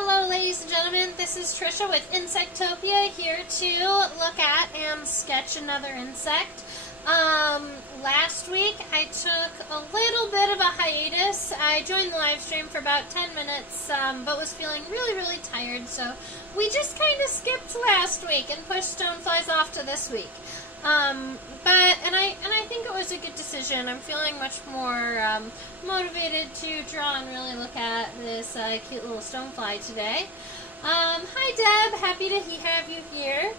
Hello ladies and gentlemen, this is Trisha with Insectopia here to look at and sketch another insect. Last week I took a little bit of a hiatus. I joined the live stream for about 10 minutes, but was feeling really tired, so we just kind of skipped last week and pushed Stoneflies off to this week. I think it was a good decision. I'm feeling much more motivated to draw and really look at this cute little stonefly today. Hi Deb, happy to have you here.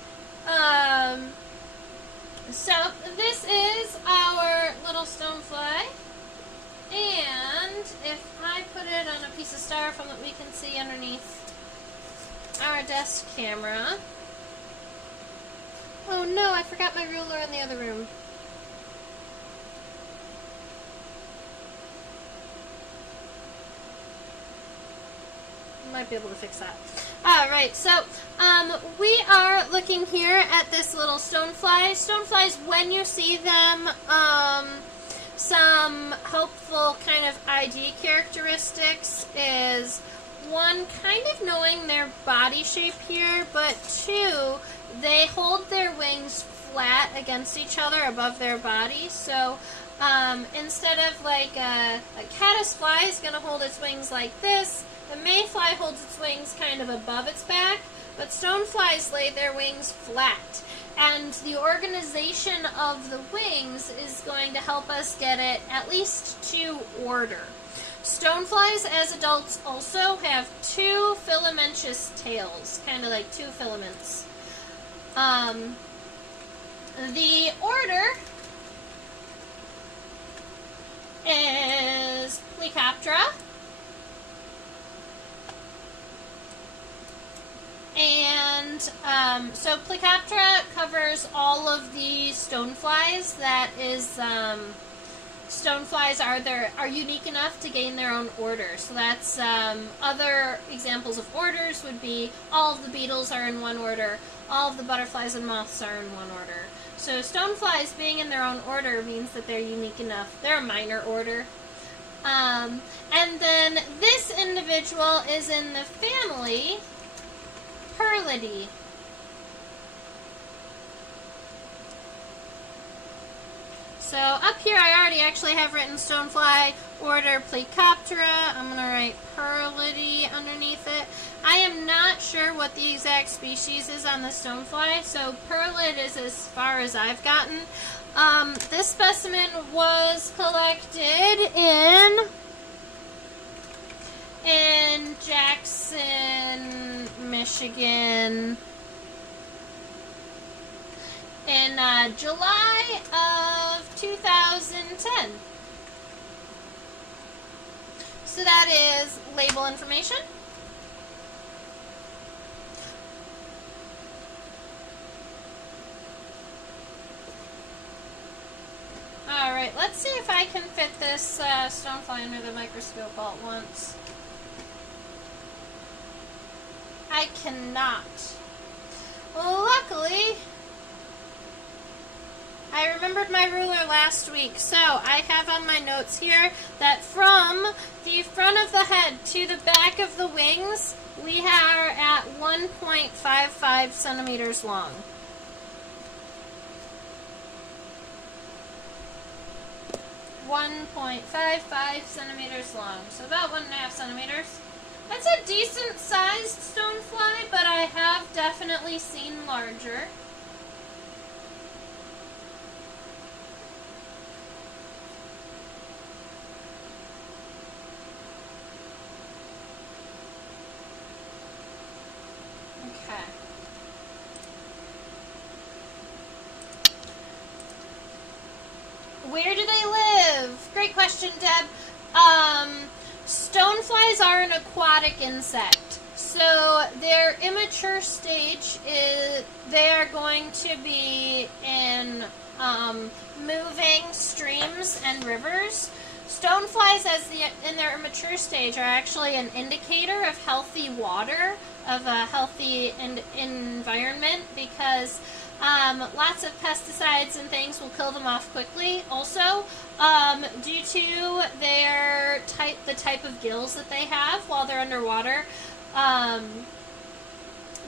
So this is our little stonefly, and if I put it on a piece of styrofoam that we can see underneath our desk camera. Oh no, I forgot my ruler in the other room. Might be able to fix that. Alright, so we are looking here at this little stonefly. Stoneflies, when you see them, some helpful kind of ID characteristics is, one, kind of knowing their body shape here, but two, they hold their wings flat against each other above their body. So instead of like a caddisfly is going to hold its wings like this, the mayfly holds its wings kind of above its back, but stoneflies lay their wings flat. And the organization of the wings is going to help us get it at least to order. Stoneflies as adults also have two filamentous tails, kind of like two filaments. The order is Plectoptera, and so Plectoptera covers all of the stoneflies. That is, stoneflies are unique enough to gain their own order. So that's other examples of orders would be all of the beetles are in one order, all of the butterflies and moths are in one order. So stoneflies being in their own order means that they're unique enough. They're a minor order. And then this individual is in the family Perlidae. So up here I already actually have written stonefly, order Plectoptera. I'm going to write Perlidae underneath it. I am not sure what the exact species is on the stonefly, so Perlid is as far as I've gotten. This specimen was collected in Jackson, Michigan in July of 2010. So that is label information. Alright, let's see if I can fit this stonefly under the microscope all at once. I cannot. Well, luckily, I remembered my ruler last week, so I have on my notes here that from the front of the head to the back of the wings, we are at 1.55 centimeters long. .55 centimeters long, so about 1.5 centimeters. That's a decent sized stonefly, but I have definitely seen larger. Okay. Where do they live? Great question, Deb. Stoneflies are an aquatic insect. So their immature stage is they are going to be in moving streams and rivers. Stoneflies in their immature stage are actually an indicator of healthy water, of a healthy environment, because lots of pesticides and things will kill them off quickly. Also, due to the type of gills that they have while they're underwater,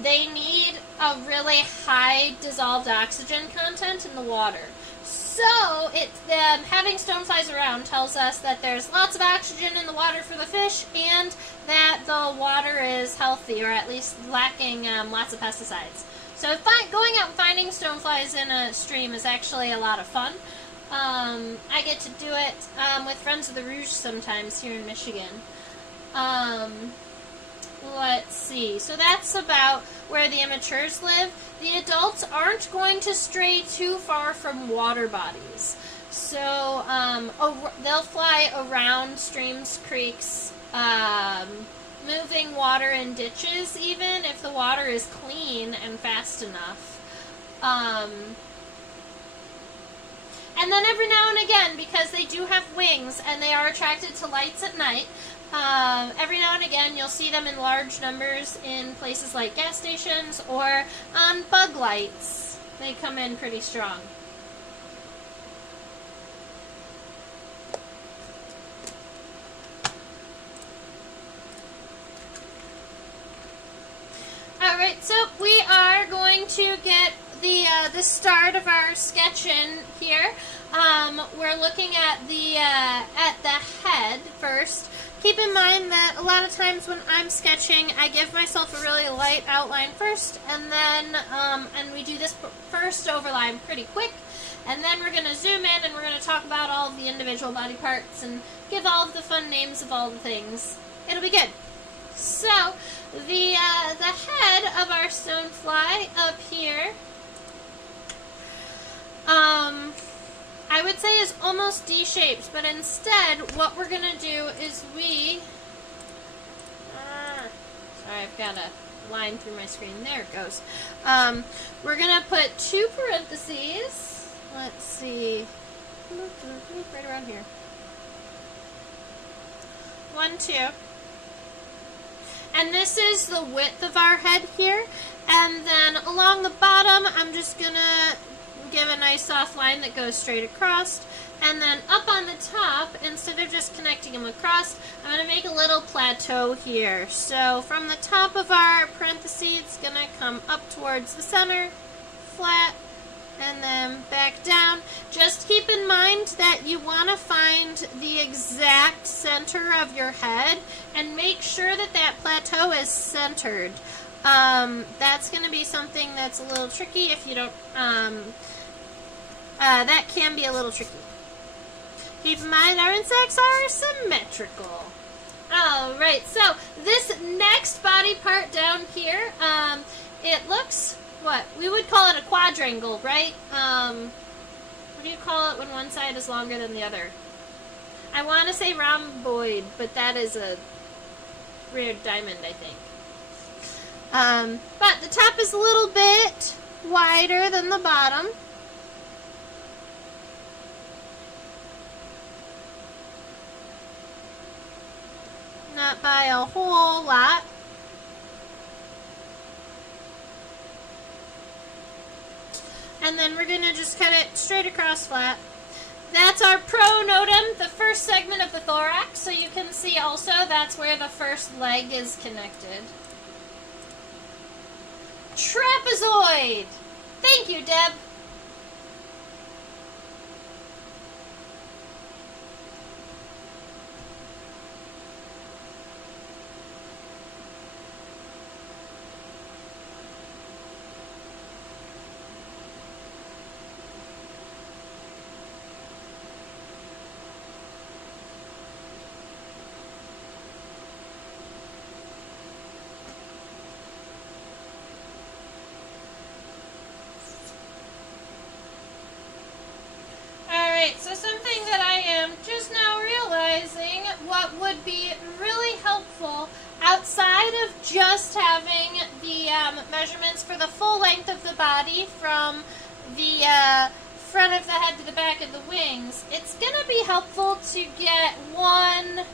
they need a really high dissolved oxygen content in the water. So having stoneflies around tells us that there's lots of oxygen in the water for the fish, and that the water is healthy, or at least lacking lots of pesticides. So going out and finding stoneflies in a stream is actually a lot of fun. I get to do it with Friends of the Rouge sometimes here in Michigan. Let's see. So that's about where the immatures live. The adults aren't going to stray too far from water bodies. So they'll fly around streams, creeks, moving water in ditches, even if the water is clean and fast enough. And then every now and again, because they do have wings and they are attracted to lights at night, every now and again you'll see them in large numbers in places like gas stations or on bug lights. They come in pretty strong. Alright, so we are going to get the start of our sketch in here. We're looking at the head first. Keep in mind that a lot of times when I'm sketching, I give myself a really light outline first, and then and we do this first overline pretty quick, and then we're going to zoom in and we're going to talk about all of the individual body parts and give all of the fun names of all the things. It'll be good. So the head of our stonefly up here, I would say is almost D-shaped, but instead what we're going to do is sorry, I've got a line through my screen. There it goes. We're going to put 2 parentheses. Let's see. Right around here. 1, 2. And this is the width of our head here. And then along the bottom, I'm just going to give a nice soft line that goes straight across. And then up on the top, instead of just connecting them across, I'm going to make a little plateau here. So from the top of our parentheses, it's going to come up towards the center, flat, and then back down. Just keep in mind that you want to find the exact center of your head and make sure that that plateau is centered. That's going to be something that's a little tricky if you don't, that can be a little tricky. Keep in mind our insects are symmetrical. Alright, so this next body part down here, it looks, what? We would call it a quadrangle, right? What do you call it when one side is longer than the other? I want to say rhomboid, but that is a weird diamond, I think. But the top is a little bit wider than the bottom. Not by a whole lot. And then we're going to just cut it straight across flat. That's our pronotum, the first segment of the thorax. So you can see also that's where the first leg is connected. Trapezoid! Thank you, Deb. So something that I am just now realizing what would be really helpful outside of just having the measurements for the full length of the body from the front of the head to the back of the wings, it's going to be helpful to get one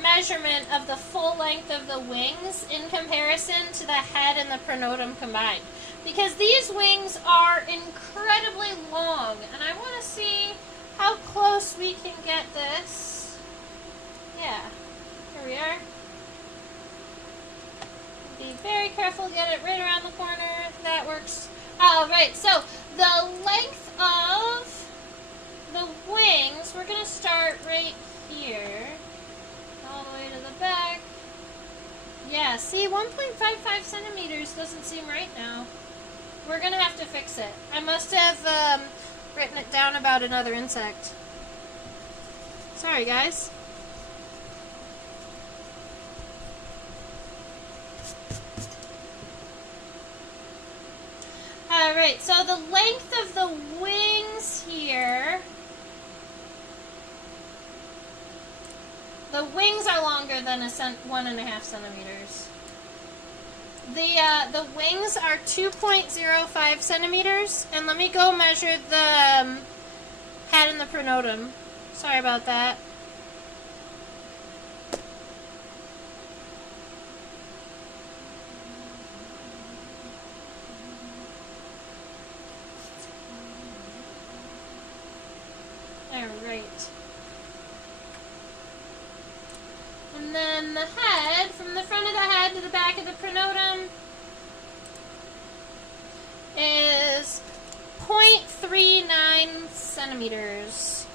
measurement of the full length of the wings in comparison to the head and the pronotum combined. Because these wings are incredibly long, and I want to see how close we can get this. Yeah, here we are. be very careful, get it right around the corner. That works. All right, so the length of the wings, we're going to start right here, all the way to the back. Yeah, see, 1.55 centimeters doesn't seem right now. We're going to have to fix it. I must have written it down about another insect. Sorry, guys. Alright, so the length of the wings here, the wings are longer than 1.5 centimeters. The wings are 2.05 centimeters, and let me go measure the head and the pronotum. Sorry about that. Alright. And then the head, from the front of the head to the back of the pronotum, is 0.39 centimeters.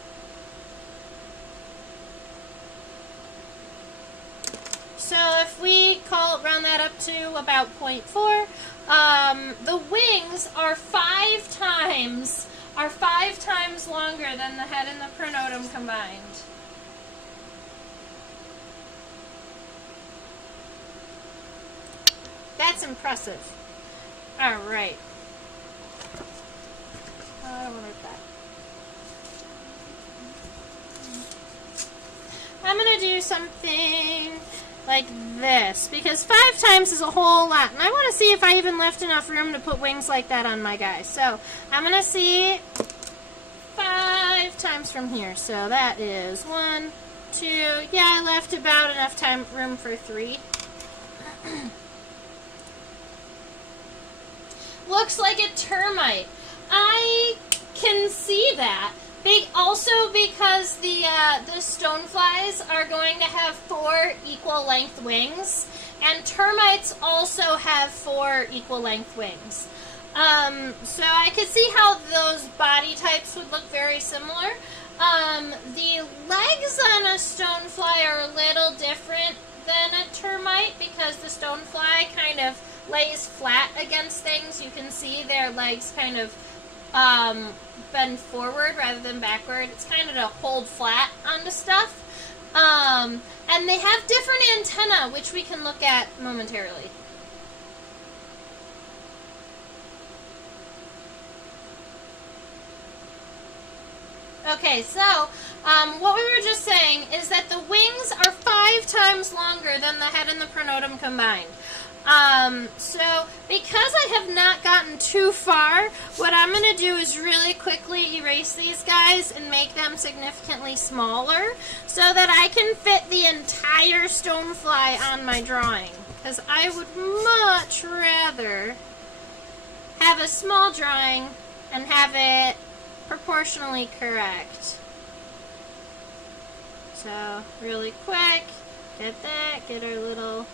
So if we round that up to about 0.4, the wings are 5 times longer than the head and the pronotum combined. That's impressive. All right. I don't want to that. I'm going to do something like this, because 5 times is a whole lot, and I want to see if I even left enough room to put wings like that on my guy. So I'm going to see 5 times from here. So that is 1, 2, yeah, I left about enough room for 3. Looks like a termite. I can see that. Also because the stoneflies are going to have 4 equal length wings, and termites also have 4 equal length wings. So I could see how those body types would look very similar. The legs on a stonefly are a little different than a termite because the stonefly kind of lays flat against things. You can see their legs kind of bend forward rather than backward. It's kind of to hold flat onto stuff. And they have different antennae, which we can look at momentarily. Okay, so what we were just saying is that the wings are 5 times longer than the head and the pronotum combined. So because I have not gotten too far, what I'm going to do is really quickly erase these guys and make them significantly smaller so that I can fit the entire stonefly on my drawing. Because I would much rather have a small drawing and have it proportionally correct. So really quick, get that, get our little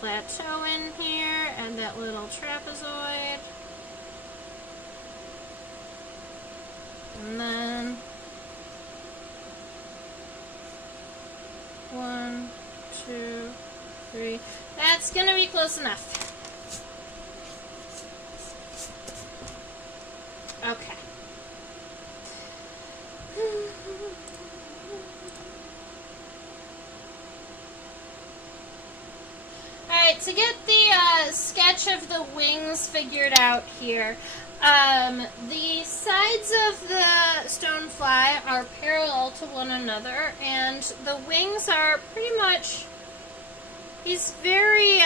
plateau in here, and that little trapezoid. And then 1, 2, 3. That's gonna be close enough. Okay. Alright, to get the sketch of the wings figured out here, the sides of the stonefly are parallel to one another, and the wings are pretty much, he's very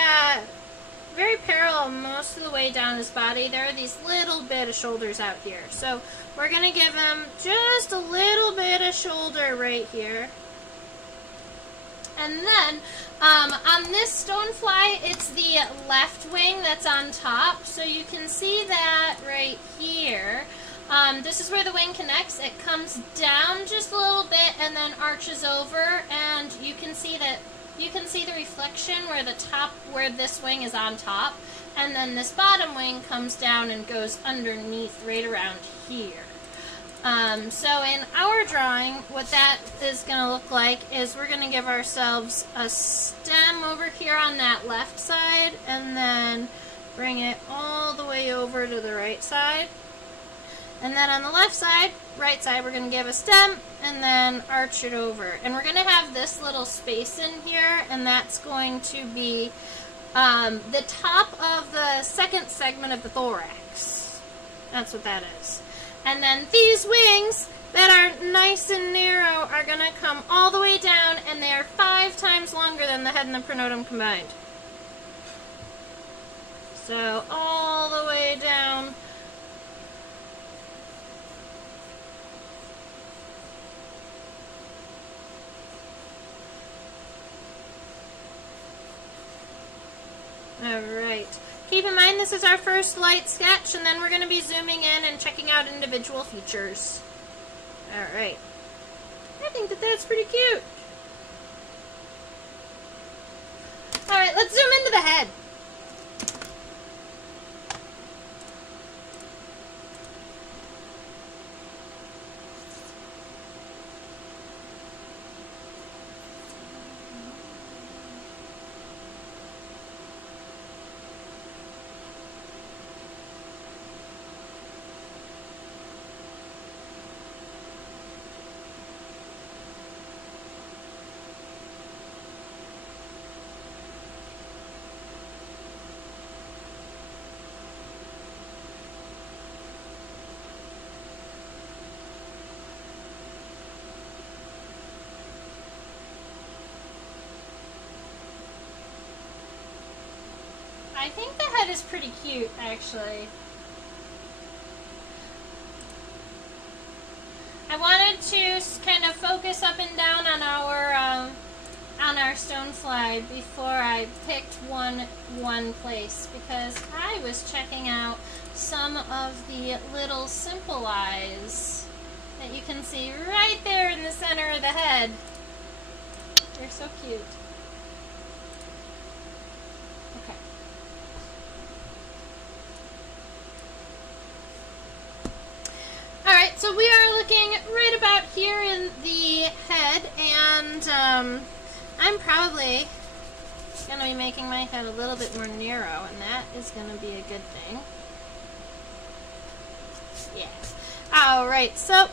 parallel most of the way down his body. There are these little bit of shoulders out here. So we're going to give him just a little bit of shoulder right here. And then on this stonefly, it's the left wing that's on top. So you can see that right here. This is where the wing connects. It comes down just a little bit and then arches over. And you can see that you can see the reflection where this wing is on top, and then this bottom wing comes down and goes underneath right around here. So in our drawing, what that is going to look like is we're going to give ourselves a stem over here on that left side, and then bring it all the way over to the right side. And then on the left side, right side, we're going to give a stem and then arch it over. And we're going to have this little space in here, and that's going to be the top of the second segment of the thorax. That's what that is. And then these wings that are nice and narrow are going to come all the way down, and they are 5 times longer than the head and the pronotum combined. So all the way down. Alright. Keep in mind this is our first light sketch, and then we're going to be zooming in and checking out individual features. Alright. I think that that's pretty cute. Alright, let's zoom into the head. I think the head is pretty cute, actually. I wanted to kind of focus up and down on our stonefly before I picked one place, because I was checking out some of the little simple eyes that you can see right there in the center of the head. They're so cute. Okay. Alright, so we are looking right about here in the head, and I'm probably going to be making my head a little bit more narrow, and that is going to be a good thing. Yeah. Alright, so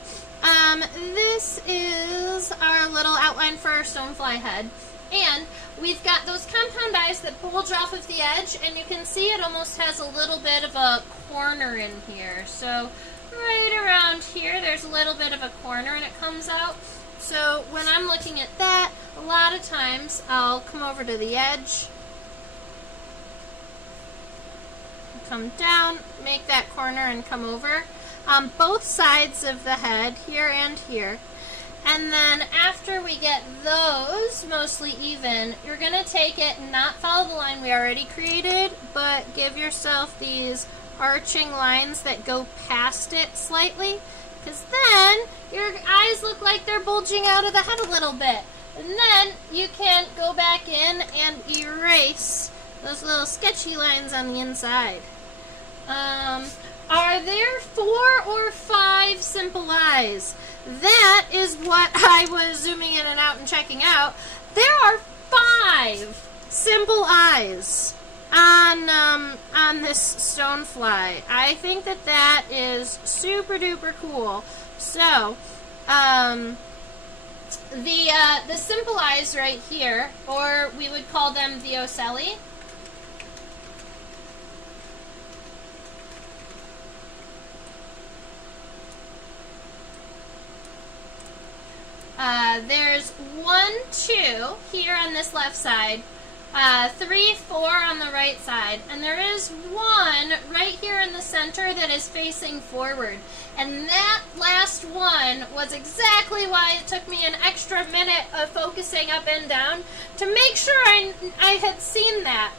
this is our little outline for our stonefly head. And we've got those compound eyes that bulge off of the edge, and you can see it almost has a little bit of a corner in here. So right around here, there's a little bit of a corner, and it comes out. So when I'm looking at that, a lot of times I'll come over to the edge, come down, make that corner, and come over on both sides of the head, here and here. And then after we get those mostly even, you're going to take it and not follow the line we already created, but give yourself these arching lines that go past it slightly, because then your eyes look like they're bulging out of the head a little bit. And then you can go back in and erase those little sketchy lines on the inside. Are there 4 or 5 simple eyes? That is what I was zooming in and out and checking out. There are 5 simple eyes on this stonefly. I think that that is super duper cool. So, the simple eyes right here, or we would call them the ocelli. There's 1, 2 here on this left side, 3, 4 on the right side, and there is 1 right here in the center that is facing forward. And that last one was exactly why it took me an extra minute of focusing up and down to make sure I had seen that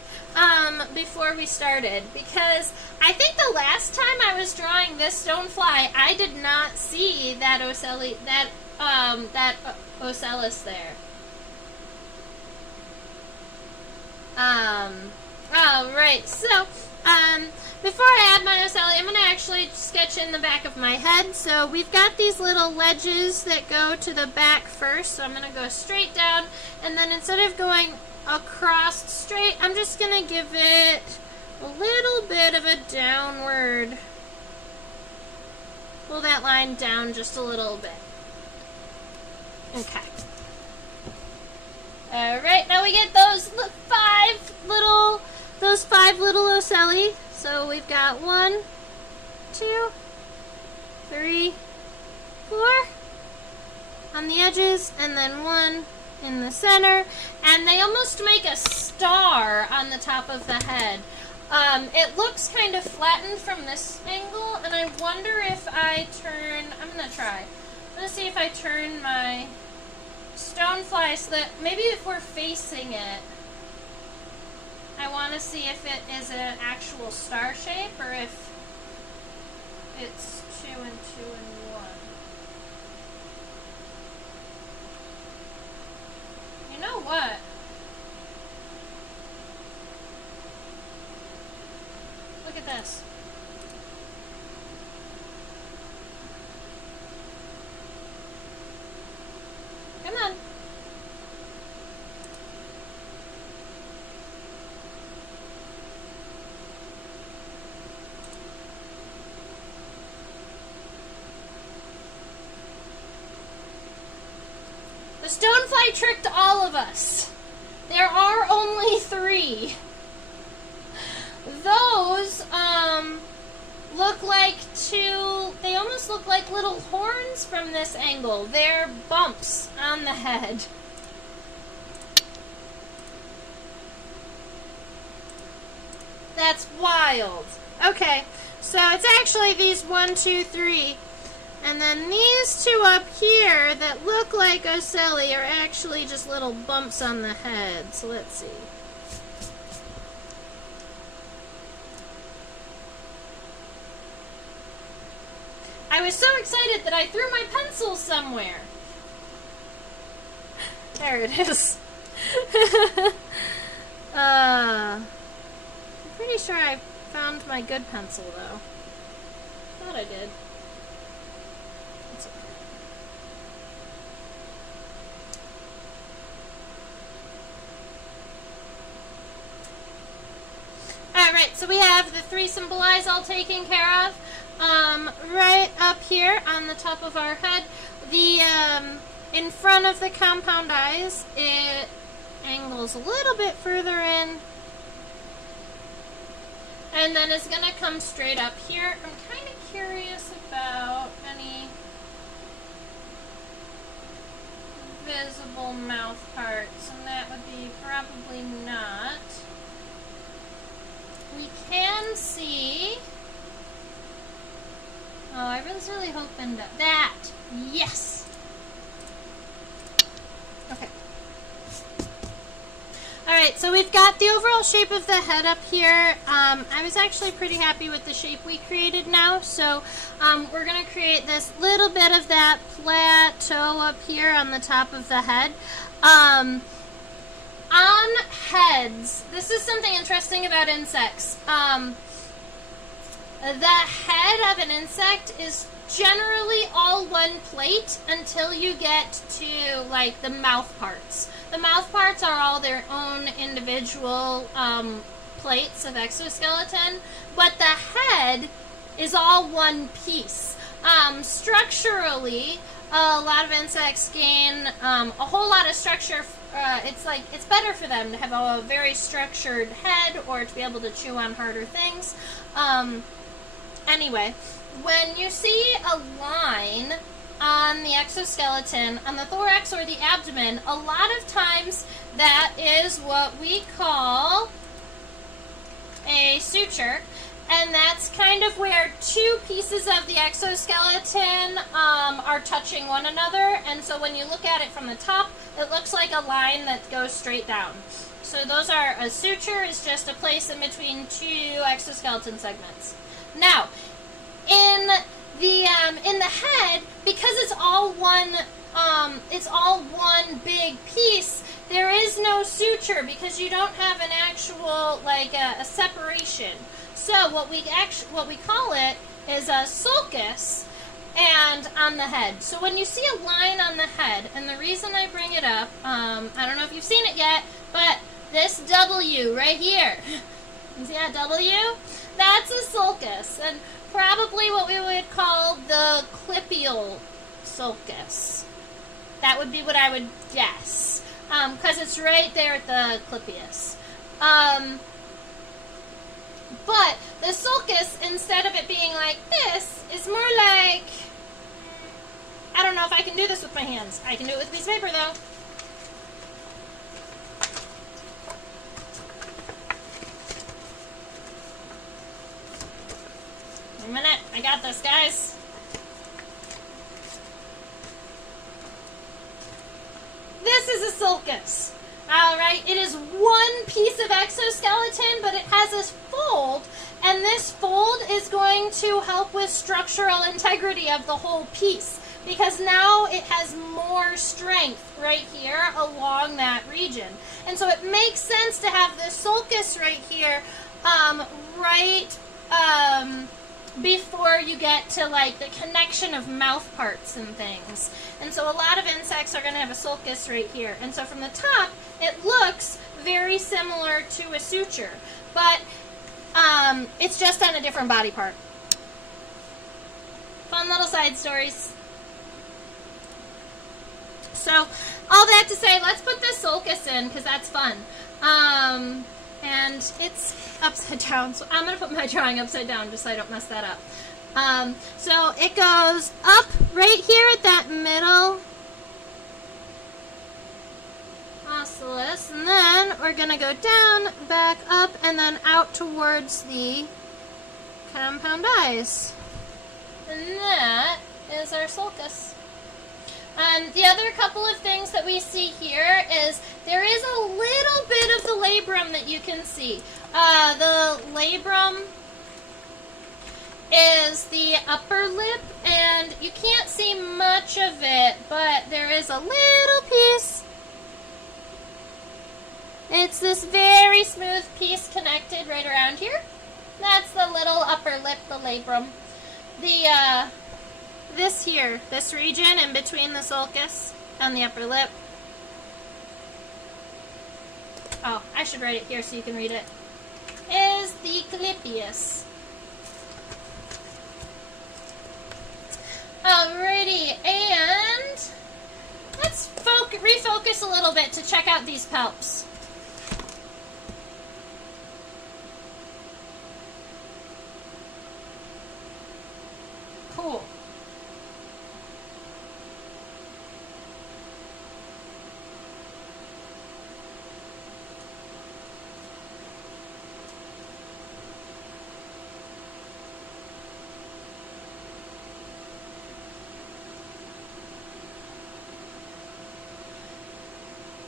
before we started, because I think the last time I was drawing this stonefly, I did not see that ocelli, that ocellus there. Alright, so, before I add my ocelli, I'm going to actually sketch in the back of my head. So we've got these little ledges that go to the back first, so I'm going to go straight down, and then instead of going across straight, I'm just going to give it a little bit of a downward, pull that line down just a little bit. Okay. Alright, now we get those five little ocelli. So we've got 1, 2, 3, 4 on the edges, and then 1 in the center. And they almost make a star on the top of the head. It looks kind of flattened from this angle, and I wonder if I turn, I'm going to try. I'm going to see if I turn my Stonefly so that maybe if we're facing it, I want to see if it is an actual star shape or if it's 2 and 2 and 1. You know what? Look at this. Come on. The Stonefly tricked all of us. There are only 3. Those, look like 2, they almost look like little horns from this angle. They're bumps on the head. That's wild. Okay, so it's actually these 1, 2, 3. And then these 2 up here that look like ocelli are actually just little bumps on the head. So let's see. I was so excited that I threw my pencil somewhere. There it is. I'm pretty sure I found my good pencil though. Thought I did. Alright, so we have the 3 simple eyes all taken care of. Right up here on the top of our head, the in front of the compound eyes, it angles a little bit further in. And then it's going to come straight up here. I'm kind of curious about any visible mouth parts, and that would be probably not. We can see... Oh, I was really hoping that. Yes! Okay. Alright, so we've got the overall shape of the head up here. I was actually pretty happy with the shape we created now, so we're going to create this little bit of that plateau up here on the top of the head. On heads, this is something interesting about insects. The head of an insect is generally all one plate until you get to, like, the mouth parts. The mouth parts are all their own individual plates of exoskeleton, but the head is all one piece. Structurally, a lot of insects gain a whole lot of structure. It's better for them to have a very structured head or to be able to chew on harder things. Anyway, when you see a line on the exoskeleton, on the thorax or the abdomen, a lot of times that is what we call a suture. And that's kind of where 2 pieces of the exoskeleton are touching one another. And so when you look at it from the top, it looks like a line that goes straight down. So those are, a suture is just a place in between 2 exoskeleton segments. Now, in the head, because it's all one big piece, there is no suture because you don't have an actual, like a separation. So what we call it is a sulcus, and on the head. So when you see a line on the head, and the reason I bring it up, I don't know if you've seen it yet, but this W right here, you see that W? That's a sulcus, and probably what we would call the clipial sulcus. That would be what I would guess, because it's right there at the clipius. But the sulcus, instead of it being like this, is more like, I don't know if I can do this with my hands. I can do it with a piece of paper, though. Wait a minute. I got this, guys. This is a sulcus. Alright, it is one piece of exoskeleton, but it has this fold, and this fold is going to help with structural integrity of the whole piece, because now it has more strength right here along that region. And so it makes sense to have this sulcus right here, before you get to like the connection of mouth parts and things. And so a lot of insects are going to have a sulcus right here. And so from the top, it looks very similar to a suture, but it's just on a different body part. Fun little side stories. So all that to say, let's put this sulcus in because that's fun. And it's upside down, so I'm going to put my drawing upside down just so I don't mess that up. So it goes up right here at that middle ocellus, and then we're going to go down, back up, and then out towards the compound eyes. And that is our sulcus. The other couple of things that we see here is there is a little bit of the labrum that you can see. The labrum is the upper lip, and you can't see much of it, but there is a little piece. It's this very smooth piece connected right around here. That's the little upper lip, the labrum. This here, this region in between the sulcus and the upper lip. Oh, I should write it here so you can read it. Is the clipius. Alrighty, and let's refocus a little bit to check out these palps. Cool.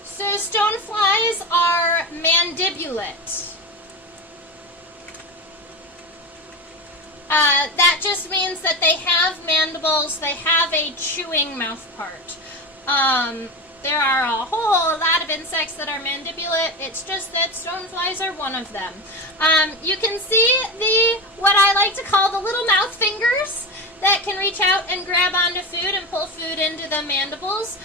So stoneflies are mandibulate. That just means that they have mandibles, they have a chewing mouth part. There are a whole lot of insects that are mandibulate. It's just that stoneflies are one of them. You can see what I like to call the little mouth fingers that can reach out and grab onto food and pull food into the mandibles.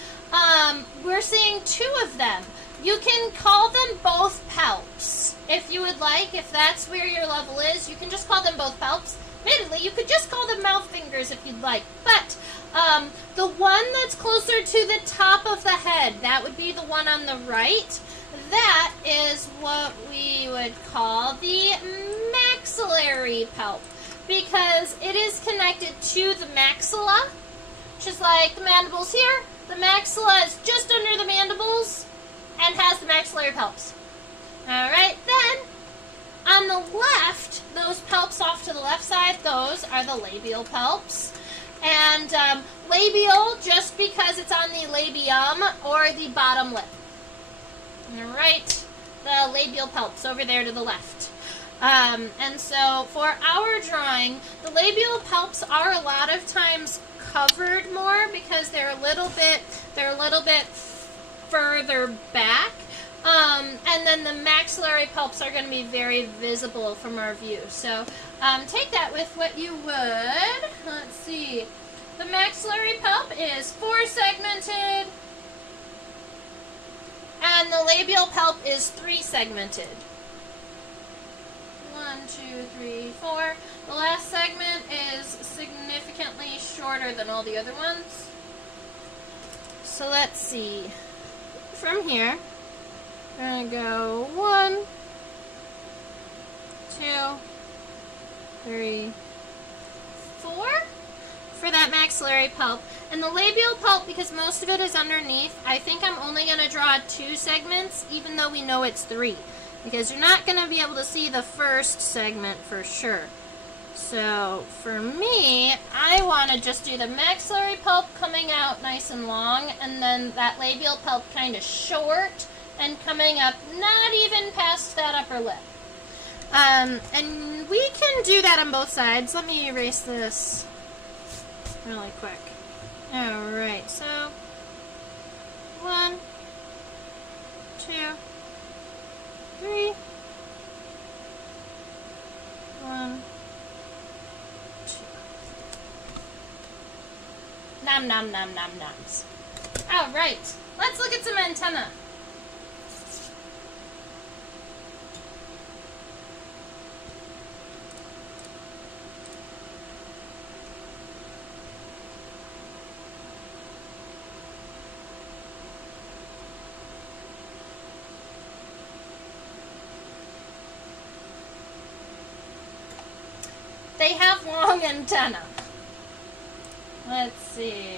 We're seeing two of them. You can call them both palps if you would like. If that's where your level is, you can just call them both palps. Admittedly, you could just call them mouth fingers if you'd like. But the one that's closer to the top of the head, that would be the one on the right. That is what we would call the maxillary palp, because it is connected to the maxilla, which is like the mandibles here. The maxilla is just under the mandibles and has the maxillary palps. Alright, then on the left, those palps off to the left side, those are the labial palps. And labial just because it's on the labium or the bottom lip. Alright, the labial palps over there to the left. And so for our drawing, the labial palps are a lot of times covered more because they're a little bit further back. And then the maxillary pulps are going to be very visible from our view. So take that with what you would. Let's see. The maxillary pulp is 4-segmented. And the labial pulp is 3-segmented. 1, 2, 3, 4. The last segment is significantly shorter than all the other ones. So let's see. From here, we're going to go 1, 2, 3, 4 for that maxillary pulp. And the labial pulp, because most of it is underneath, I think I'm only going to draw 2 segments, even though we know it's 3. Because you're not going to be able to see the first segment for sure. So, for me, I want to just do the maxillary pulp coming out nice and long, and then that labial pulp kind of short, and coming up not even past that upper lip. And we can do that on both sides. Let me erase this really quick. Alright, so 1, 2, 3, 1, 2. Nom nom nom nom noms. Alright, let's look at some antennae. They have long antennae. Let's see.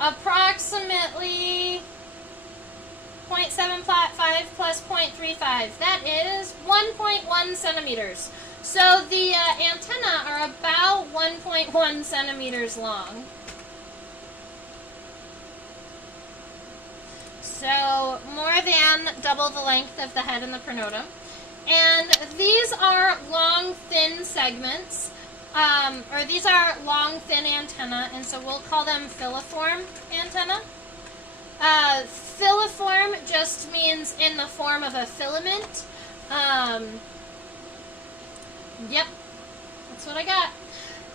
Approximately 0.75 plus 0.35. That is 1.1 centimeters. So the antennae are about 1.1 centimeters long. So more than double the length of the head and the pronotum. And these are long, thin segments, or these are long, thin antennae, and so we'll call them filiform antennae. Filiform just means in the form of a filament. Yep, that's what I got.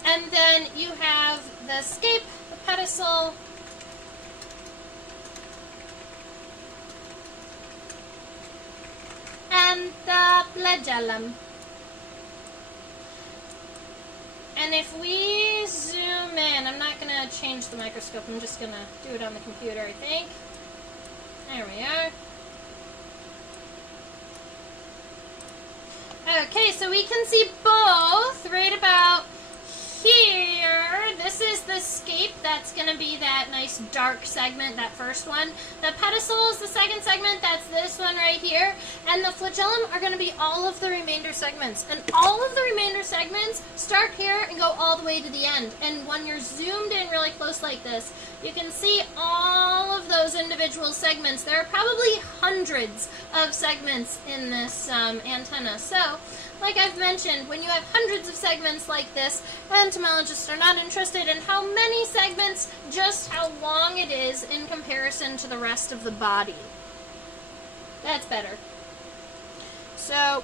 And then you have the scape, the pedicel, and the flagellum. And if we zoom in, I'm not going to change the microscope, I'm just going to do it on the computer, I think. There we are. Okay, so we can see both right about here. This is the scape. That's going to be that nice dark segment, that first one. The pedicel is the second segment. That's this one right here. And the flagellum are going to be all of the remainder segments. And all of the remainder segments start here and go all the way to the end. And when you're zoomed in really close like this, you can see all of those individual segments. There are probably hundreds of segments in this antenna. So, like I've mentioned, when you have hundreds of segments like this, entomologists are not interested in how many segments, just how long it is in comparison to the rest of the body. That's better. So,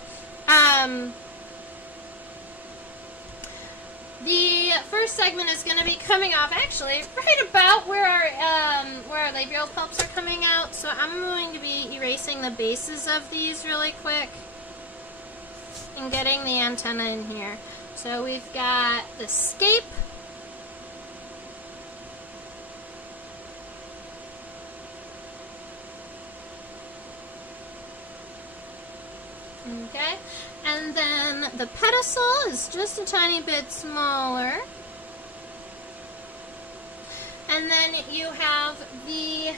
the first segment is going to be coming off actually right about where our labial pulps are coming out. So I'm going to be erasing the bases of these really quick and getting the antenna in here. So we've got the scape. Okay, and then the pedicel is just a tiny bit smaller. And then you have the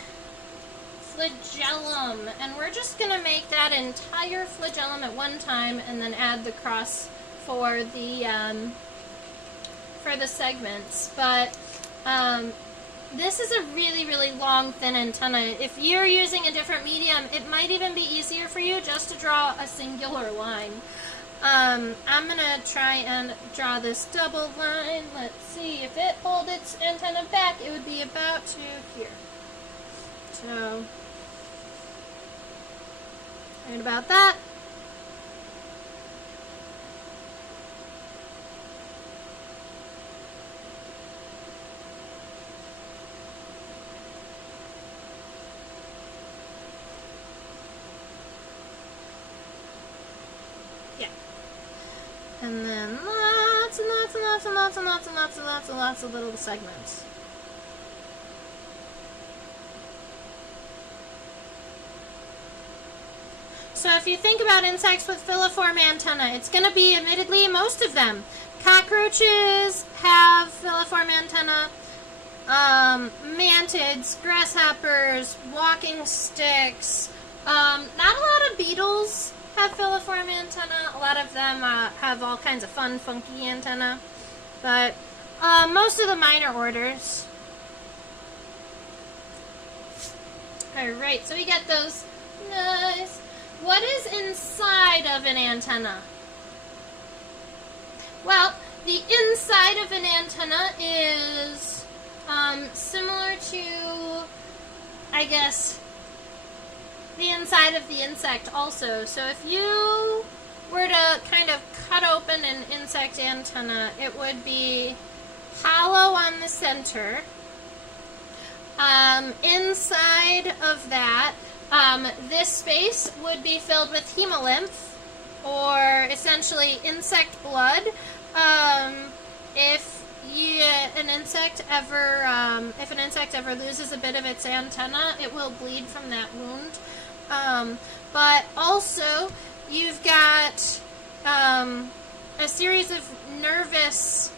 flagellum, and we're just going to make that entire flagellum at one time and then add the cross for the segments. But this is a really, really long, thin antenna. If you're using a different medium, it might even be easier for you just to draw a singular line. I'm gonna try and draw this double line. Let's see if it holds its antenna back. It would be about to here. So, right about that. And then lots and lots and lots and lots and lots and lots and lots and lots of little segments. So if you think about insects with filiform antennae, it's going to be, admittedly, most of them. Cockroaches have filiform antennae. Mantids, grasshoppers, walking sticks. Not a lot of beetles have filiform antenna. A lot of them have all kinds of fun, funky antenna. But most of the minor orders. Alright, so we get those nice. What is inside of an antenna? Well, the inside of an antenna is similar to, I guess, the inside of the insect also. So if you were to kind of cut open an insect antenna, it would be hollow on the center. Inside of that, this space would be filled with hemolymph, or essentially insect blood. If an insect ever loses a bit of its antenna, it will bleed from that wound. But also, you've got a series of nervous.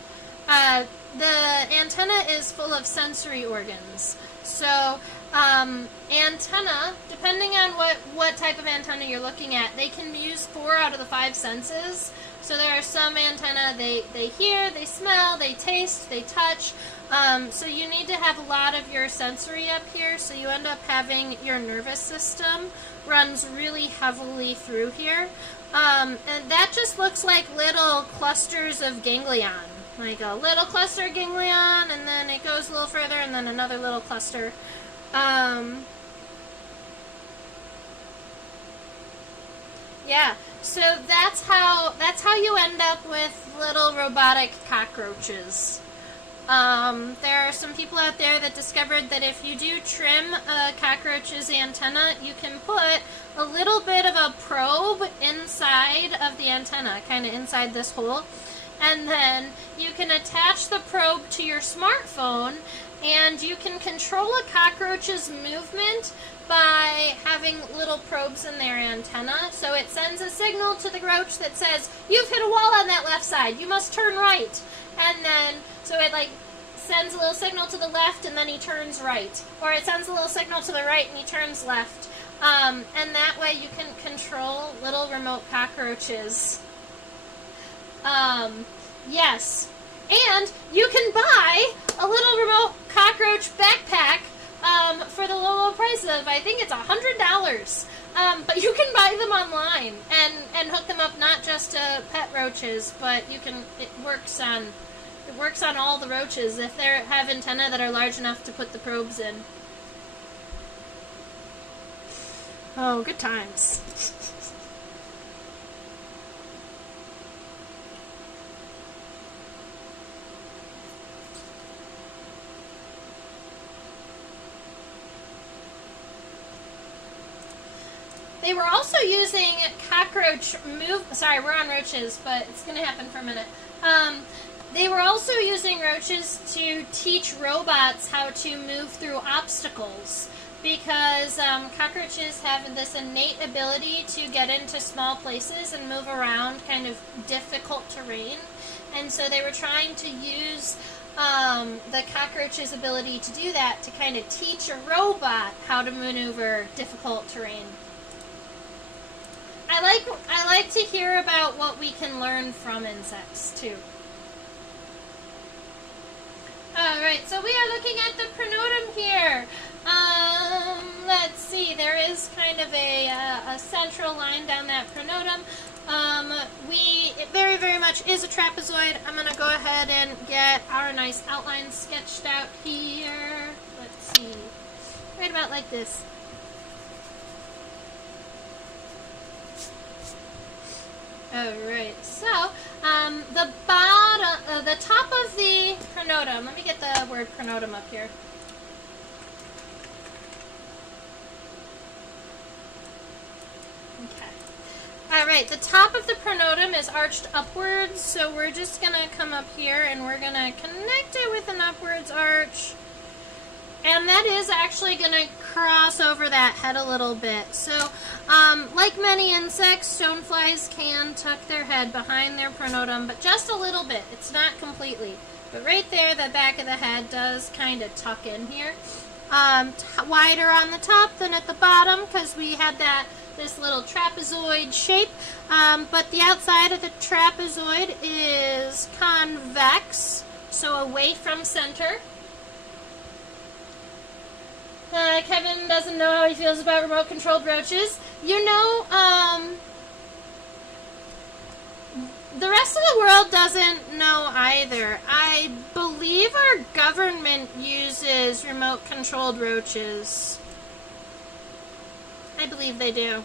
The antenna is full of sensory organs. So, antenna, depending on what type of antenna you're looking at, they can use 4 out of the 5 senses. So there are some antenna, they hear, they smell, they taste, they touch. So you need to have a lot of your sensory up here, so you end up having your nervous system runs really heavily through here. And that just looks like little clusters of ganglion. Like a little cluster of ganglion, and then it goes a little further, and then another little cluster. Yeah, so that's how you end up with little robotic cockroaches. There are some people out there that discovered that if you do trim a cockroach's antenna, you can put a little bit of a probe inside of the antenna, kind of inside this hole, and then you can attach the probe to your smartphone, and you can control a cockroach's movement by having little probes in their antenna. So it sends a signal to the roach that says, "You've hit a wall on that left side, you must turn right." And then, so it like sends a little signal to the left, and then he turns right. Or it sends a little signal to the right, and he turns left. And that way you can control little remote cockroaches. Yes. And you can buy a little remote cockroach backpack for the low, low price of, I think it's $100. But you can buy them online and hook them up not just to pet roaches, but it works on all the roaches if they have antennae that are large enough to put the probes in. Oh, good times. They were also using sorry, we're on roaches, but it's going to happen for a minute. They were also using roaches to teach robots how to move through obstacles, because cockroaches have this innate ability to get into small places and move around kind of difficult terrain. And so they were trying to use the cockroach's ability to do that to kind of teach a robot how to maneuver difficult terrain. I like to hear about what we can learn from insects too. Alright, so we are looking at the pronotum here. Let's see, there is kind of a central line down that pronotum. It very, very much is a trapezoid. I'm going to go ahead and get our nice outline sketched out here. Let's see. Right about like this. Alright, so, the top of the pronotum, let me get the word pronotum up here. Alright, the top of the pronotum is arched upwards, so we're just going to come up here and we're going to connect it with an upwards arch. And that is actually going to cross over that head a little bit. So, like many insects, stoneflies can tuck their head behind their pronotum, but just a little bit. It's not completely. But right there, the back of the head does kind of tuck in here. Wider on the top than at the bottom, because we had this little trapezoid shape, but the outside of the trapezoid is convex, so away from center. Kevin doesn't know how he feels about remote-controlled roaches. You know, the rest of the world doesn't know either. I believe our government uses remote-controlled roaches. I believe they do.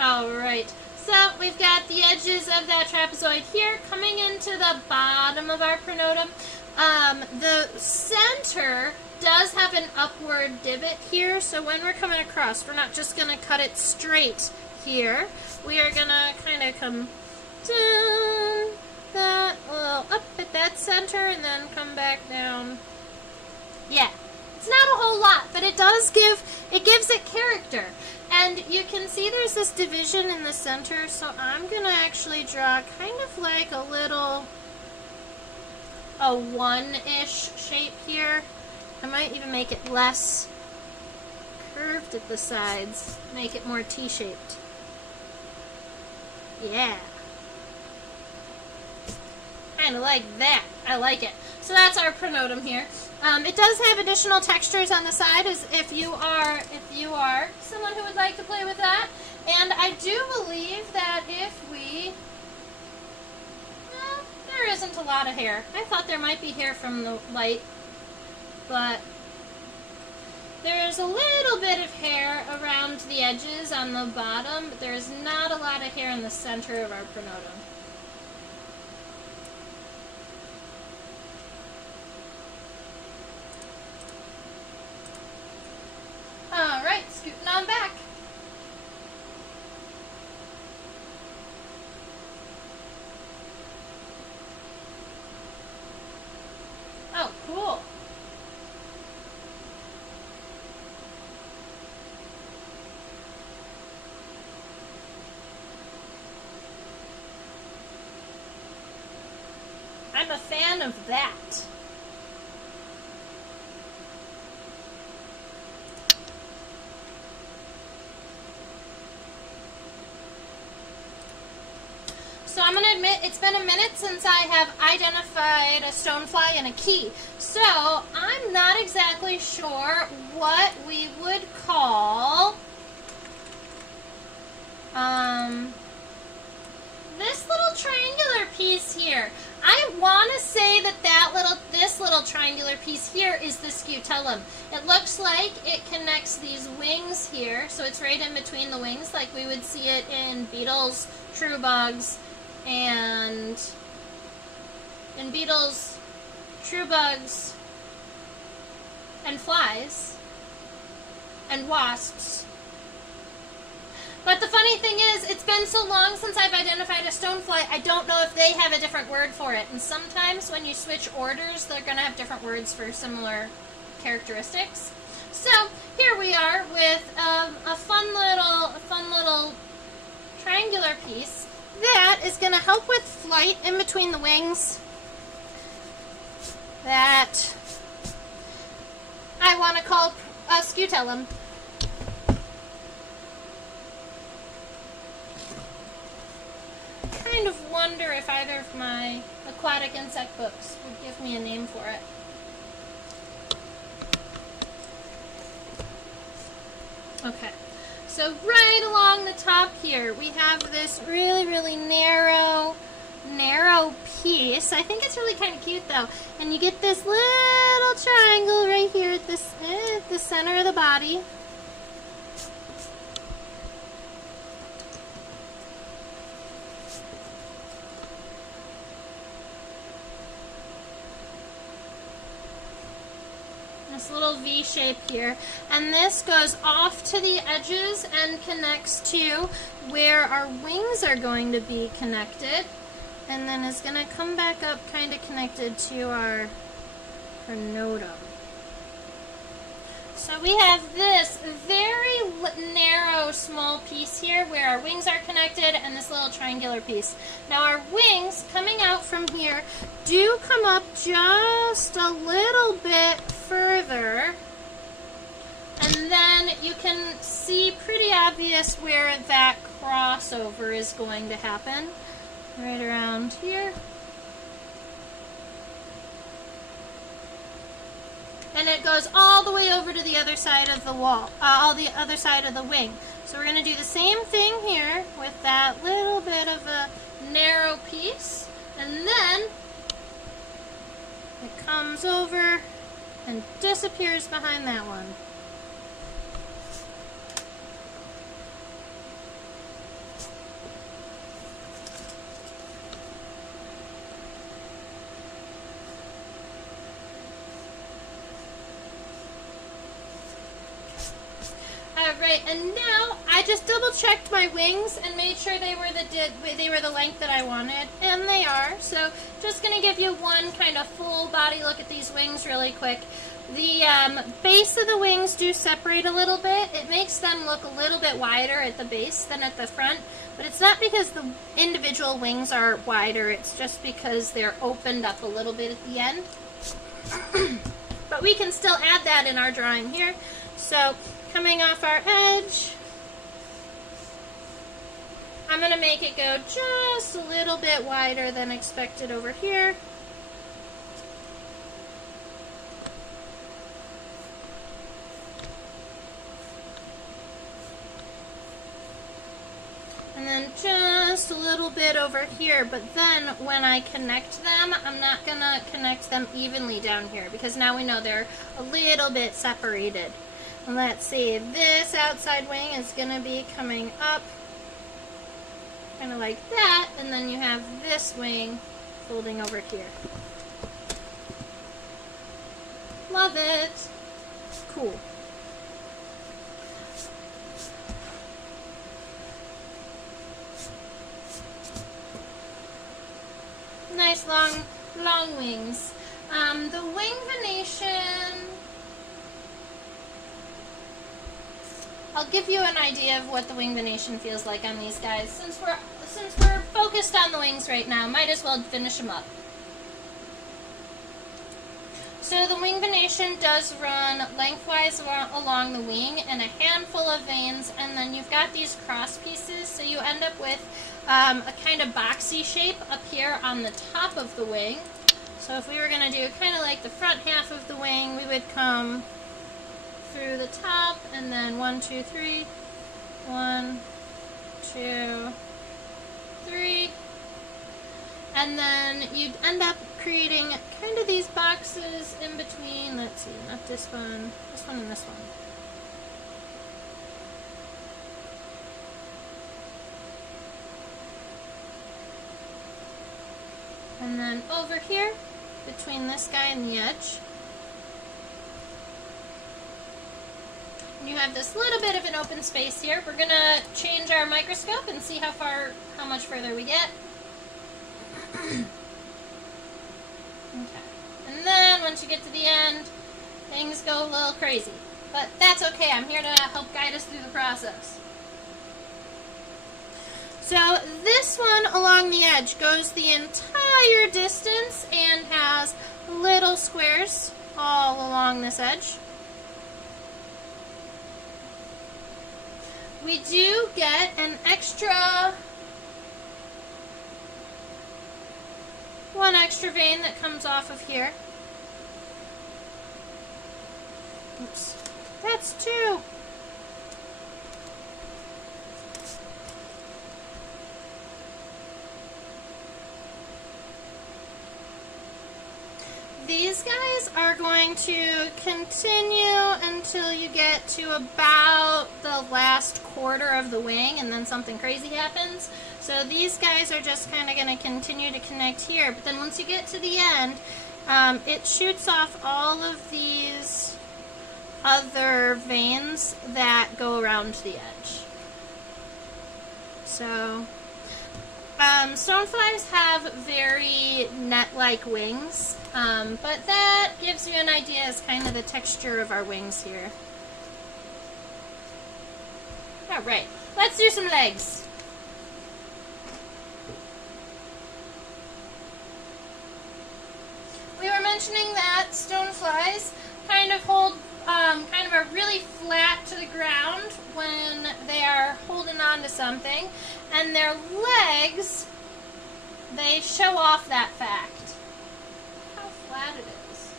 Alright, so we've got the edges of that trapezoid here coming into the bottom of our pronotum. The center does have an upward divot here, so when we're coming across, we're not just going to cut it straight here. We are going to kind of come down that, well, up at that center, and then come back down. Yeah. It's not a whole lot, but it gives it character. And you can see there's this division in the center, so I'm going to actually draw kind of like a one-ish shape here. I might even make it less curved at the sides, make it more T-shaped. Yeah. Kind of like that. I like it. So that's our pronotum here. It does have additional textures on the side, as if you are someone who would like to play with that. And I do believe that there isn't a lot of hair. I thought there might be hair from the light, but there's a little bit of hair around the edges on the bottom, but there's not a lot of hair in the center of our pronotum. Alright, scooting on back. Oh, cool. I'm a fan of that. So I'm going to admit, it's been a minute since I have identified a stonefly and a key. So I'm not exactly sure what we would call this little triangular piece here. I want to say that this little triangular piece here is the scutellum. It looks like it connects these wings here, so it's right in between the wings, like we would see it in beetles, true bugs, and true bugs, and flies, and wasps. But the funny thing is, it's been so long since I've identified a stonefly, I don't know if they have a different word for it. And sometimes when you switch orders, they're going to have different words for similar characteristics. So here we are with a fun little triangular piece that is going to help with flight in between the wings that I want to call a scutellum. I kind of wonder if either of my aquatic insect books would give me a name for it. Okay, so So right along the top here, we have this really, really narrow piece. I think it's really kind of cute though. And you get this little triangle right here at the center of the body. This little V shape here, and this goes off to the edges and connects to where our wings are going to be connected, and then is going to come back up kind of connected to our pronotum. So we have this very narrow small piece here where our wings are connected and this little triangular piece. Now our wings coming out from here do come up just a little bit further, and then you can see pretty obvious where that crossover is going to happen, right around here. And it goes all the way over to the other side of the wall, the other side of the wing. So we're going to do the same thing here with that little bit of a narrow piece, and then it comes over and disappears behind that one. Alright, and now I just double checked my wings and made sure they were the length that I wanted, and they are. So just going to give you one kind of full body look at these wings really quick. The base of the wings do separate a little bit. It makes them look a little bit wider at the base than at the front, but it's not because the individual wings are wider, it's just because they're opened up a little bit at the end. But we can still add that in our drawing here. So coming off our edge, I'm going to make it go just a little bit wider than expected over here. And then just a little bit over here, but then when I connect them, I'm not going to connect them evenly down here because now we know they're a little bit separated. And let's see, this outside wing is going to be coming up kind of like that, and then you have this wing folding over here. Love it! Cool. Nice long wings. The wing venation, I'll give you an idea of what the wing venation feels like on these guys. Since we're focused on the wings right now, might as well finish them up. So the wing venation does run lengthwise along the wing and a handful of veins, and then you've got these cross pieces, so you end up with a kind of boxy shape up here on the top of the wing. So if we were going to do kind of like the front half of the wing, we would come through the top, and then 1, 2, 3, 1, 2, 3, and then you'd end up creating kind of these boxes in between. Let's see, not this one and this one. And then over here, between this guy and the edge, you have this little bit of an open space here. We're going to change our microscope and see how much further we get. Okay. And then once you get to the end, things go a little crazy. But that's okay. I'm here to help guide us through the process. So this one along the edge goes the entire distance and has little squares all along this edge. We do get an one extra vein that comes off of here. Oops, that's 2. these guys are going to continue until you get to about the last quarter of the wing, and then something crazy happens. So these guys are just kind of going to continue to connect here, but then once you get to the end, it shoots off all of these other veins that go around the edge. So, stoneflies have very net-like wings, but that gives you an idea as kind of the texture of our wings here. Alright, let's do some legs. We were mentioning that stoneflies kind of hold kind of are really flat to the ground when they are holding on to something, and their legs, they show off that fact. How flat it is.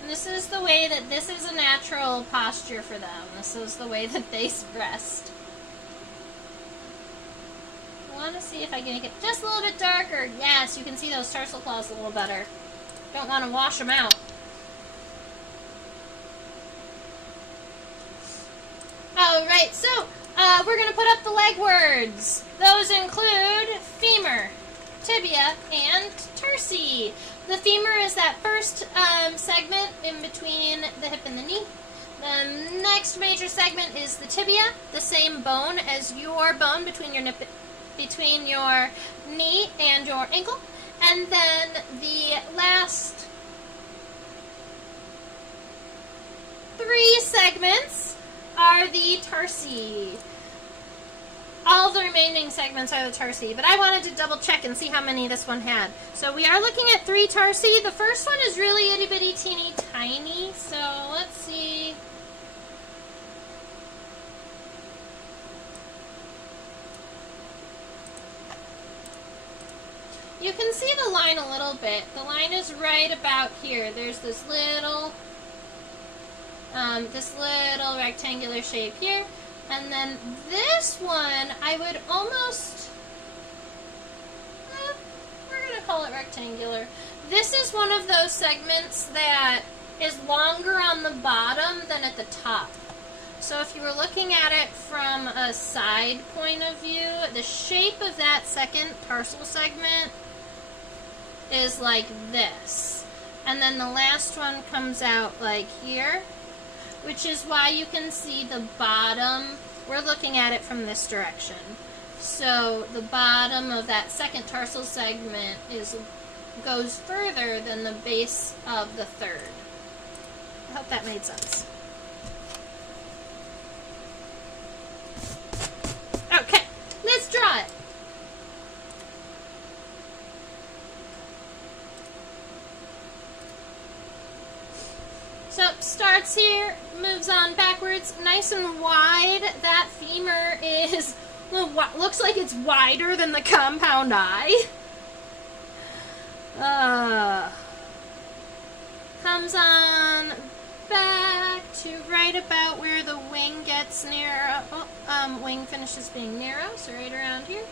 And this is the way that this is a natural posture for them. This is the way that they rest. I want to see if I can make it just a little bit darker. Yes, you can see those tarsal claws a little better. Don't want to wash them out. Alright, so we're going to put up the leg words. Those include femur, tibia, and tarsi. The femur is that first segment in between the hip and the knee. The next major segment is the tibia, the same bone as your bone between your knee and your ankle. And then the last 3 segments are the tarsi. All the remaining segments are the tarsi, but I wanted to double check and see how many this one had. So we are looking at 3 tarsi. The first one is really itty bitty teeny tiny, so let's see. You can see the line a little bit. The line is right about here. There's this little rectangular shape here. And then this one, I would almost, we're going to call it rectangular. This is one of those segments that is longer on the bottom than at the top. So if you were looking at it from a side point of view, the shape of that second tarsal segment is like this. And then the last one comes out like here, which is why you can see the bottom. We're looking at it from this direction. So the bottom of that second tarsal segment goes further than the base of the third. I hope that made sense. Okay, let's draw it. So starts here, moves on backwards, nice and wide. That femur is, looks like it's wider than the compound eye. Comes on back to right about where the wing gets narrow. Wing finishes being narrow, so right around here.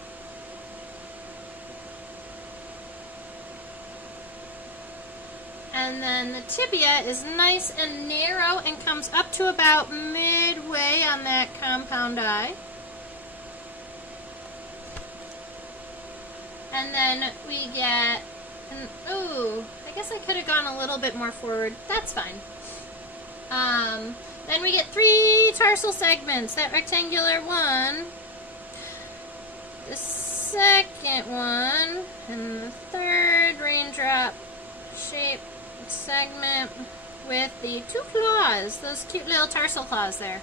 And then the tibia is nice and narrow and comes up to about midway on that compound eye. And then we get, ooh, I guess I could have gone a little bit more forward. That's fine. Then we get 3 tarsal segments. That rectangular one, the second one, and the third raindrop shape segment with the 2 claws, those cute little tarsal claws there.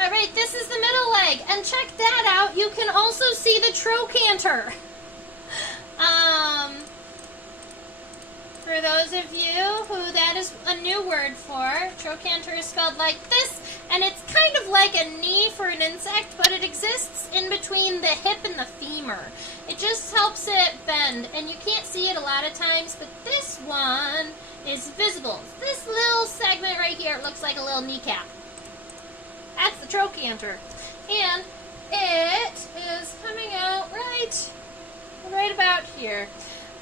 Alright, this is the middle leg, and check that out, you can also see the trochanter. For those of you who that is a new word for, trochanter is spelled like this, and it's kind of like a knee for an insect, but it exists in between the hip and the femur. It just helps it bend, and you can't see it a lot of times, but this one is visible. This little segment right here, it looks like a little kneecap. That's the trochanter. And it is coming out right about here.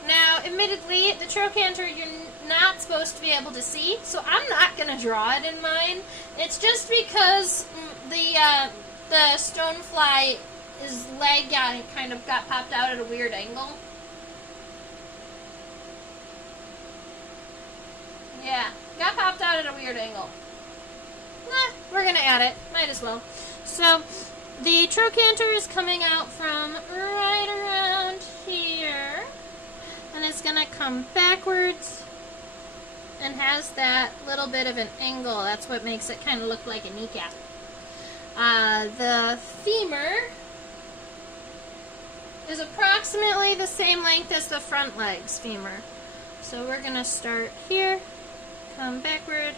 Now, admittedly, the trochanter you're not supposed to be able to see, so I'm not going to draw it in mine. It's just because the stonefly, his leg kind of got popped out at a weird angle. Yeah, got popped out at a weird angle. We're going to add it. Might as well. So, the trochanter is coming out from right around here. And it's going to come backwards and has that little bit of an angle. That's what makes it kind of look like a kneecap. The femur is approximately the same length as the front leg's femur. So we're going to start here, come backward,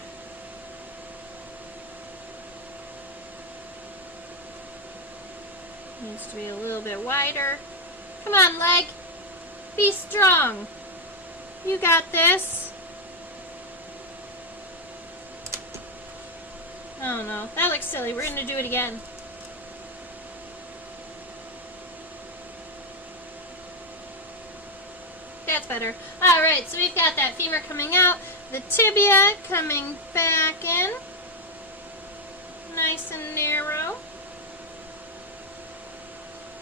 needs to be a little bit wider. Come on, leg. Be strong. You got this. Oh no, that looks silly. We're going to do it again. That's better. Alright, so we've got that femur coming out, the tibia coming back in. Nice and narrow.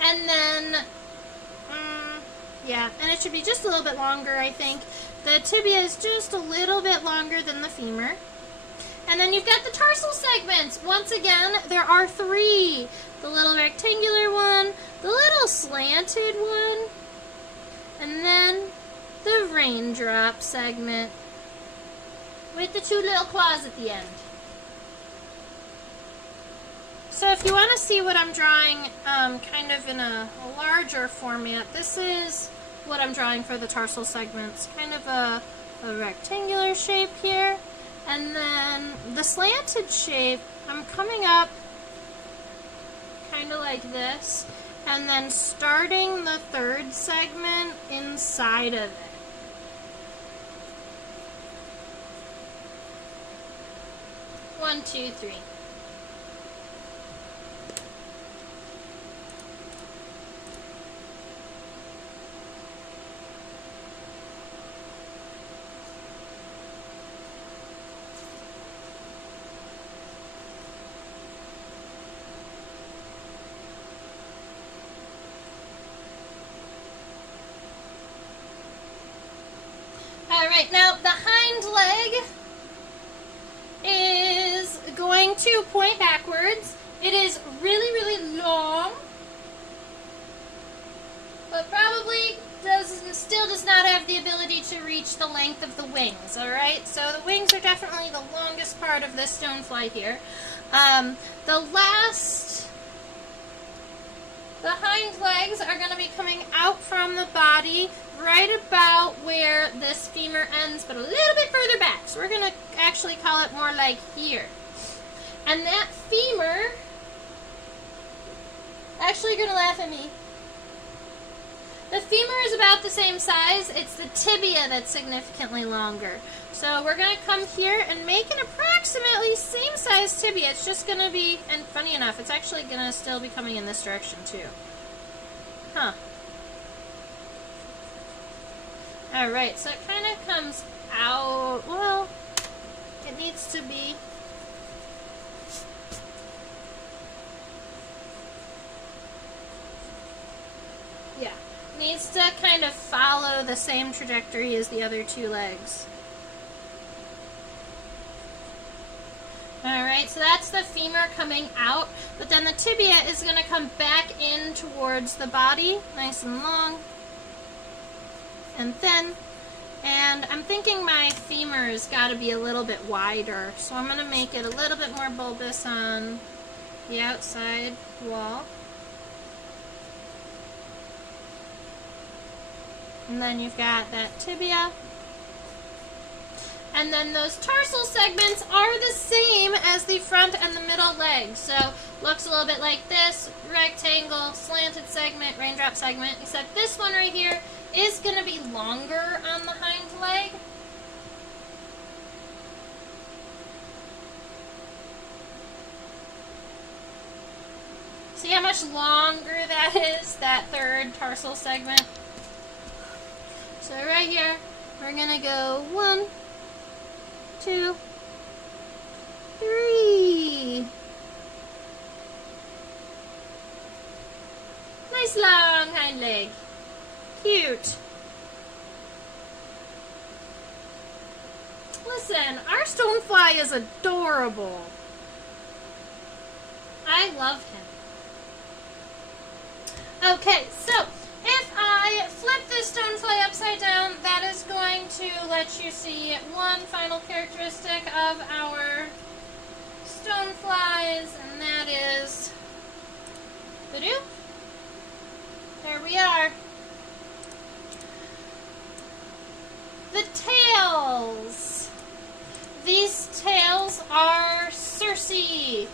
And then, yeah, and it should be just a little bit longer, I think. The tibia is just a little bit longer than the femur. And then you've got the tarsal segments. Once again, there are 3. The little rectangular one, the little slanted one, and then the raindrop segment with the 2 little claws at the end. So if you want to see what I'm drawing kind of in a larger format, this is what I'm drawing for the tarsal segments. Kind of a rectangular shape here. And then the slanted shape, I'm coming up kind of like this. And then starting the 3rd segment inside of it. One, two, three. Alright, now the hind leg is going to point backwards. It is really, really long, but probably still does not have the ability to reach the length of the wings, alright? So the wings are definitely the longest part of this stonefly here. The hind legs are going to be coming out from the body right about where this femur ends, but a little bit further back. So we're going to actually call it more like here. And that femur, actually you're going to laugh at me. The femur is about the same size. It's the tibia that's significantly longer. So we're going to come here and make an approximately same size tibia. It's just going to be, and funny enough, it's actually going to still be coming in this direction too. Huh. Alright, so it kind of comes out, well, it needs to be, yeah, needs to kind of follow the same trajectory as the other 2 legs. Alright, so that's the femur coming out, but then the tibia is going to come back in towards the body, nice and long and thin. And I'm thinking my femur has got to be a little bit wider, so I'm going to make it a little bit more bulbous on the outside wall. And then you've got that tibia And then those tarsal segments are the same as the front and the middle leg. So looks a little bit like this, rectangle, slanted segment, raindrop segment, except this one right here is going to be longer on the hind leg. See how much longer that is, that third tarsal segment? So right here, we're going to go 1, 2, 3. Nice long hind leg. Cute. Listen, our stonefly is adorable. I love him. Okay, so if I flip this stonefly upside down, that is going to let you see one final characteristic of our stoneflies, and that is, there we are. The tails. These tails are cerci.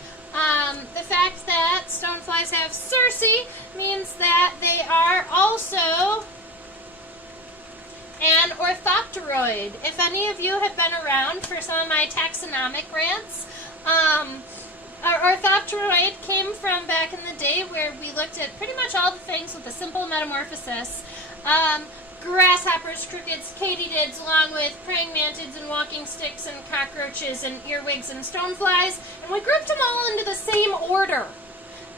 The fact that stoneflies have cerci means that they are also an orthopteroid. If any of you have been around for some of my taxonomic rants, our orthopteroid came from back in the day where we looked at pretty much all the things with a simple metamorphosis. Grasshoppers, crickets, katydids, along with praying mantids and walking sticks and cockroaches and earwigs and stoneflies, and we grouped them all into the same order.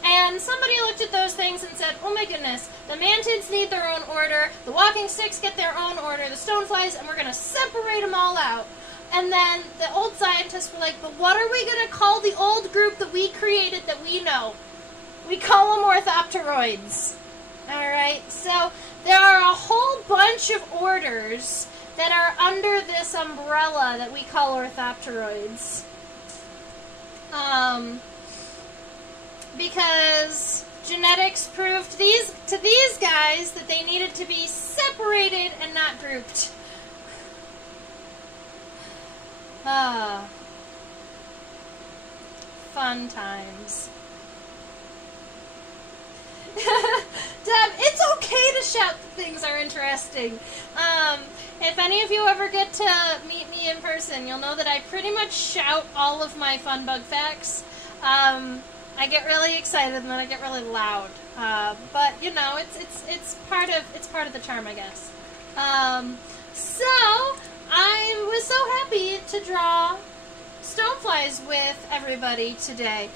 And somebody looked at those things and said, oh my goodness, the mantids need their own order, the walking sticks get their own order, the stoneflies, and we're going to separate them all out. And then the old scientists were like, but what are we going to call the old group that we created that we know? We call them orthopteroids. Alright, so there are a whole bunch of orders that are under this umbrella that we call orthopteroids. Because genetics proved to these guys that they needed to be separated and not grouped. Fun times. Deb, it's okay to shout that things are interesting. If any of you ever get to meet me in person, you'll know that I pretty much shout all of my fun bug facts. I get really excited and then I get really loud. But you know, it's part of the charm, I guess. So I was so happy to draw stoneflies with everybody today.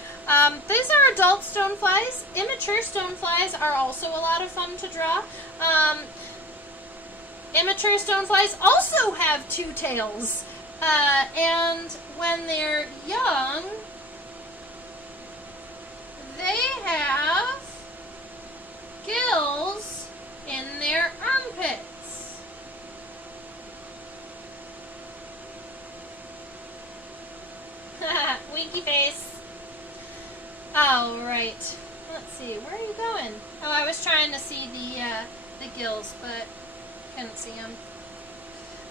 These are adult stoneflies. Immature stoneflies are also a lot of fun to draw. Immature stoneflies also have two tails. And when they're young, they have gills in their armpits. Winky face. All right. Let's see. Where are you going? Oh, I was trying to see the gills, but couldn't see them.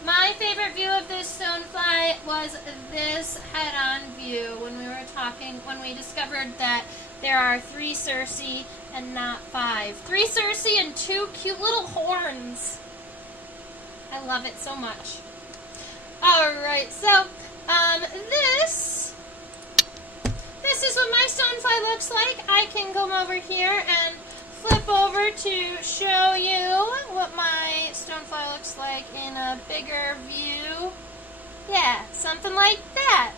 My favorite view of this stonefly was this head-on view when we discovered that there are 3 cerci and not 5. 3 cerci and 2 cute little horns. I love it so much. Alright, so this is what my stonefly looks like. I can come over here and flip over to show you what my stonefly looks like in a bigger view. Yeah, something like that.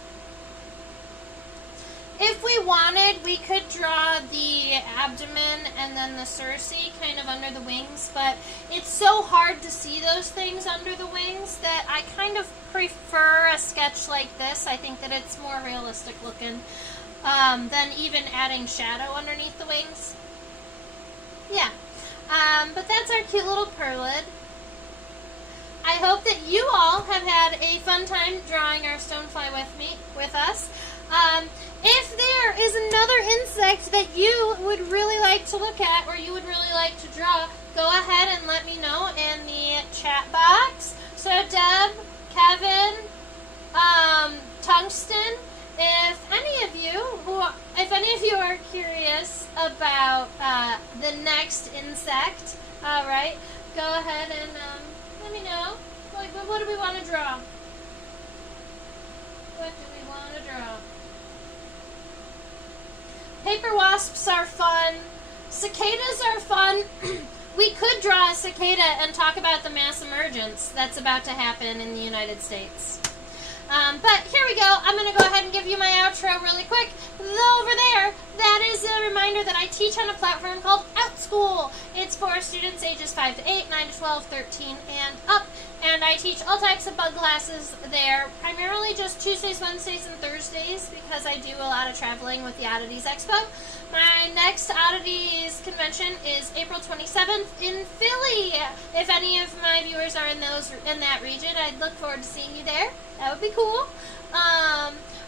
If we wanted, we could draw the abdomen and then the cerci kind of under the wings, but it's so hard to see those things under the wings that I kind of prefer a sketch like this. I think that it's more realistic looking than even adding shadow underneath the wings. Yeah, but that's our cute little perlid. I hope that you all have had a fun time drawing our stonefly with us. If there is another insect that you would really like to look at or you would really like to draw, go ahead and let me know in the chat box. So Deb, Kevin, Tungsten. If any of you are curious about the next insect, all right, go ahead and let me know. What do we want to draw? What do we want to draw? Paper wasps are fun. Cicadas are fun. We could draw a cicada and talk about the mass emergence that's about to happen in the United States. But here we go. I'm going to go ahead and give you my outro really quick. Over there, that is a reminder that I teach on a platform called OutSchool. It's for students ages 5 to 8, 9 to 12, 13, and up. And I teach all types of bug classes there, primarily just Tuesdays, Wednesdays, and Thursdays, because I do a lot of traveling with the Oddities Expo. My next Oddities convention is April 27th in Philly. If any of my viewers are in that region, I'd look forward to seeing you there. That would be cool.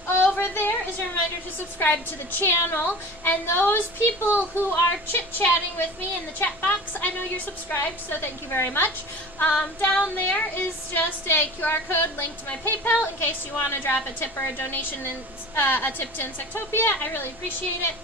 Over there is a reminder to subscribe to the channel. And those people who are chit-chatting with me in the chat box, I know you're subscribed, so thank you very much. Down there is just a QR code linked to my PayPal in case you want to drop a tip or a donation, a tip to Insectopia. I really appreciate it.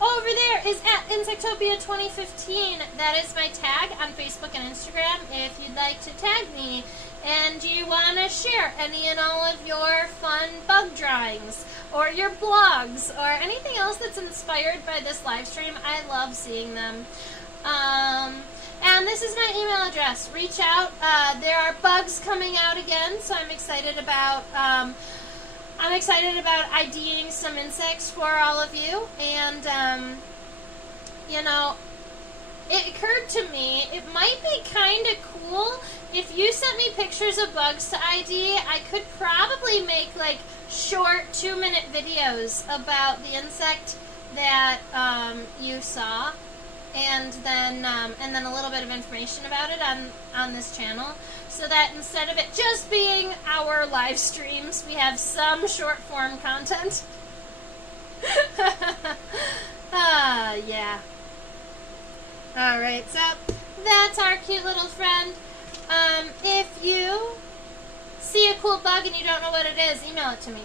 Over there is at Insectopia 2015. That is my tag on Facebook and Instagram if you'd like to tag me. And you want to share any and all of your fun bug drawings or your blogs or anything else that's inspired by this live stream. I love seeing them. And this is my email address. Reach out. There are bugs coming out again, so I'm excited about IDing some insects for all of you. And you know, it occurred to me it might be kind of cool if you sent me pictures of bugs to ID. I could probably make like short 2-minute videos about the insect that you saw, and then a little bit of information about it on this channel, so that instead of it just being our live streams, we have some short form content. Yeah. Alright, so that's our cute little friend. If you see a cool bug and you don't know what it is, email it to me.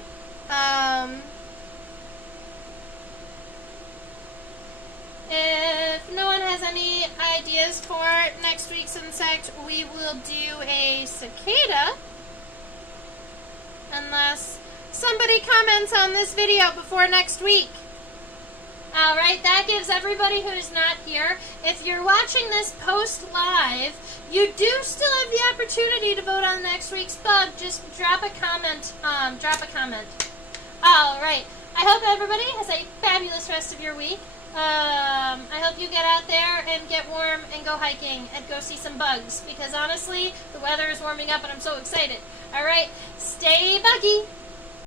If no one has any ideas for next week's insect, we will do a cicada. Unless somebody comments on this video before next week. Alright, that gives everybody who's not here. If you're watching this post live, you do still have the opportunity to vote on next week's bug. Just drop a comment. Alright, I hope everybody has a fabulous rest of your week. I hope you get out there and get warm and go hiking and go see some bugs, because honestly, the weather is warming up and I'm so excited. Alright, stay buggy.